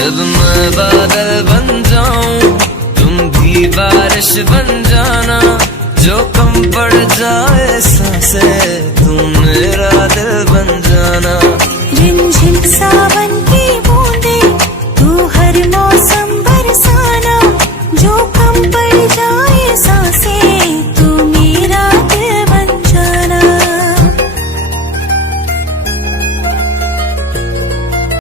जब मैं बादल बन जाऊं तुम भी बारिश बन जाना, जो कम पड़ जाए सांसें तुम मेरा दिल बन जाना। रिमझिम सा